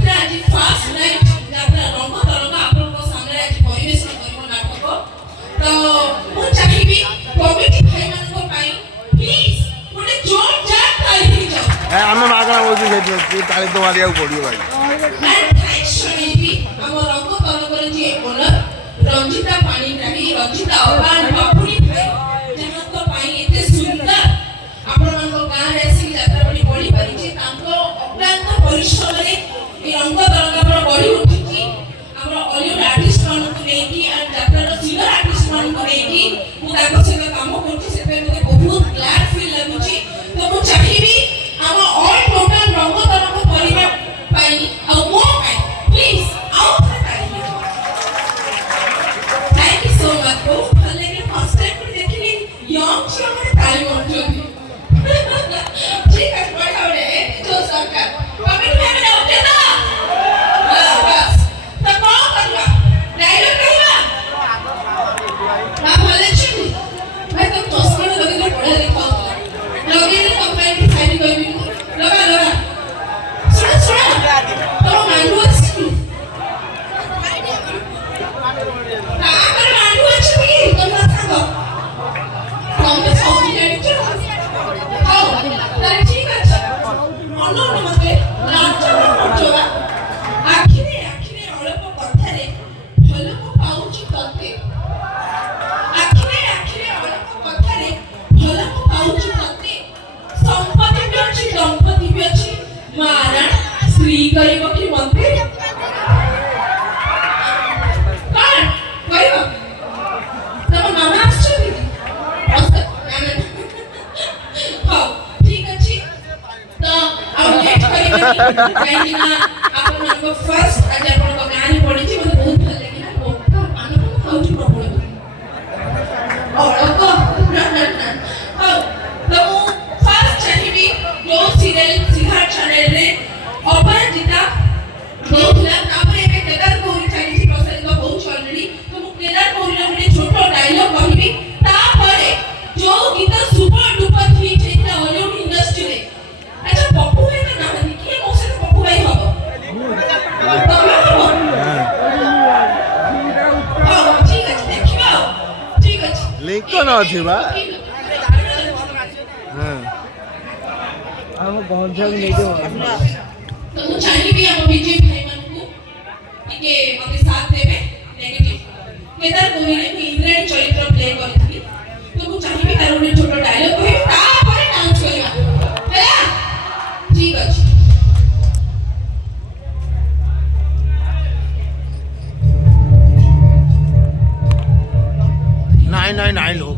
ଯାତ୍ରା ଆଜି first night ଯାତ୍ରା ରଙ୍ଗ ତରଙ୍ଗ ଆପଣଙ୍କ ସାମ୍ନାରେ ଆଜି ପରିବେଷଣ କରିବ ନାଟକ। ତ ମୁଁ ଚାହିଁବି କମିଟି ଭାଇମାନଙ୍କ ପାଇଁ ପ୍ଲିଜ ଗୋଟେ ଜୋରଦାର ତାଳି ହେଇଯାଉ। ଆମେ ମାଗଣା ବଉଛୁ ସେଠି ତାଳି ତ ମାରିବାକୁ ପଡ଼ିବ ଭାଇ। ଜଣେଇବି ଆମ ରଙ୍ଗ ତରଙ୍ଗର ଯିଏ ଓନର ରଞ୍ଜିତା ପାଣିଗ୍ରାହୀ ରଞ୍ଜିତା ଅବାନ ବାପୁଣି ଭାଇ ଯାହାଙ୍କ ପାଇଁ ଏତେ ସୁନ୍ଦର ଆପଣମାନଙ୍କ ଗାଁରେ ଆସିକି ଯାତ୍ରା ପାଣି ବଢ଼ି ପାରିଛି ତାଙ୍କ ଅକ୍ଳାନ୍ତ ପରିଶ୍ରମରେ এই ରଙ୍ଗ ତରଙ୍ଗ ଆମର ବଢ଼ି ଉଠିଛି। ଆମର ଅଲିଉଡ୍ ଆର୍ଟିଷ୍ଟ ମାନଙ୍କୁ ନେଇକି ଯାତ୍ରାର ସିନିୟର ଆର୍ଟିଷ୍ଟ ମାନଙ୍କୁ ନେଇକି ମୁଁ ତାଙ୍କ ସହିତ କାମ କରୁଛି ସେଥିପାଇଁ ମୋତେ ବହୁତ ଗ୍ଲାଡ୍ ଫିଲ୍ ଲାଗୁଛି। ତ ମୁଁ ଚାହିଁବି ଆମ ଅଲ୍ ଟୋଟାଲ ରଙ୍ଗ ତରଙ୍ଗ ପରିବାର ପାଇଁ ଆଉ ମୋ ପାଇଁ ପ୍ଲିଜ ଆଉ ଥରେ ତାଳି ହେଇଯାଉ। Thank you so much. ବହୁତ ଭଲ ଲାଗିଲା ଫାର୍ଷ୍ଟ ଟାଇମ୍ ମୁଁ ଦେଖିଲି ୟଙ୍ଗ ଝିଅମାନେ ତାଳି ମାରୁଛନ୍ତି। ଠିକ ଅଛି ବଢ଼ିଆ ବଢ଼ିଆ ଏମିତି ଜୋସ୍ ଦରକାର। କମିଟି ଭାଇମାନେ ଓକେ ତ? ବାସ୍ ତ କ'ଣ କରିବା ଡାଇଲଗ୍ କହିବା ନା ଭଲ ଅଛନ୍ତି ଭାଇ ତମ ଚଷମାଟା ଲଗେଇଲେ ବଢ଼ିଆ ଦେଖାଯାଉଥିଲା ଲଗେଇଲେ ତମ ପାଇଁ ଟିକେ ସାଇଡ୍ କହିବି ମୁଁ ଲଗା ଲଗା ଶୁଣ ଶୁଣ ତମ ମାଣ୍ଡୁ ଅଛି କି ତାଙ୍କର ମାଣ୍ଡୁ ଅଛି କି ତମ ସାଙ୍ଗ ତମେ ସବୁ ଜାଣିଛ ହଉ ତାହେଲେ ଠିକ ଅଛି ଅନଉନ ମତେ ଲାଞ୍ଚ କରୁଛ ବା ଆଖିରେ ଆଖିରେ ଅଳପ କଥାରେ ଭଲ ମୁଁ ପାଉଛି ତତେ ଆଖିରେ ଆଖିରେ ଅଳପ କଥାରେ ଭଲ ମୁଁ ପାଉଛି ତତେ ସମ୍ପତ୍ତି ବି ଅଛି ଦମ୍ପତି ବି ଅଛି ମାରା ସ୍ତ୍ରୀ କରିବ କି ମତେ କଣ କହିବ ତମ ମାମା ଆସିଛନ୍ତି କି ହଉ ଠିକ ଅଛି ତ ଆଉ ଲେଟ୍ କରିବାନି କାହିଁକି ନା ଆପଣମାନଙ୍କ ଫାର୍ଷ୍ଟ ଆଜି ଆପଣଙ୍କ ଗାଁରେ ପଡ଼ିଛି ମୋତେ ବହୁତ ଭଲ ଲାଗିଲା ଲୋକ ପାନ ଖାଉଛି ପ୍ରବଳ ଅଳପ ହଉ ତ ମୁଁ ଫାର୍ଷ୍ଟ ଚାହିଁବି ଯୋଉ ସିରିଏଲ ସିଦ୍ଧାର୍ଥ ଚ୍ୟାନେଲରେ ଅପରାଜିତା ଦଉଥିଲା ତାପରେ ଏବେ କେଦାର ଗୌରୀ ଚାଲିଛି ପ୍ରସାରିତ ହେଉଛି ଅଲରେଡି ତ ମୁଁ କେଦାର ଗୌରୀର ଗୋଟେ ଛୋଟ ଡାଇଲଗ କହିବି ତାପରେ ଯୋଉ ଗୀତ ସୁପର ଡୁପର ହିଟ୍ ହେଇଥିଲା ହଲିଉଡ୍ ଇଣ୍ଡଷ୍ଟ୍ରିରେ ଆଚ୍ଛା ପପୁ ଭାଇ ତ ନାହାନ୍ତି କିଏ ମୋ ସହିତ ପପୁ ଭାଇ ହବ ତମେ ହବ ହଉ ଠିକ ଅଛି ଦେଖିବା ଆଉ ଠିକ ଅଛି ଲିଙ୍କ ତ ନ ଅଛି ବା ଆମ ଗଞ୍ଜାମ ନେଇଯିବ ତ ମୁଁ ଚାହିଁବି ଆମ ବିଜୟ ଭାଇମାନଙ୍କୁ ଟିକେ ମୋତେ ସାଥ ଦେବେ ନେଗେଟିଭ କେଦାର ଗୌରୀରେ ମୁଁ ଇନ୍ଦ୍ରାଣୀ ଚରିତ୍ର ପ୍ଲେ କରିଥିଲି ତ ମୁଁ ଚାହିଁବି ତାର ଗୋଟେ ଛୋଟ ଡାଇଲଗ କହିବି ତାପରେ ଡାନ୍ସ କରିବା ହେଲା ଠିକ ଅଛି ନାଇଁ ନାଇଁ ନାଇଁ ଲୋ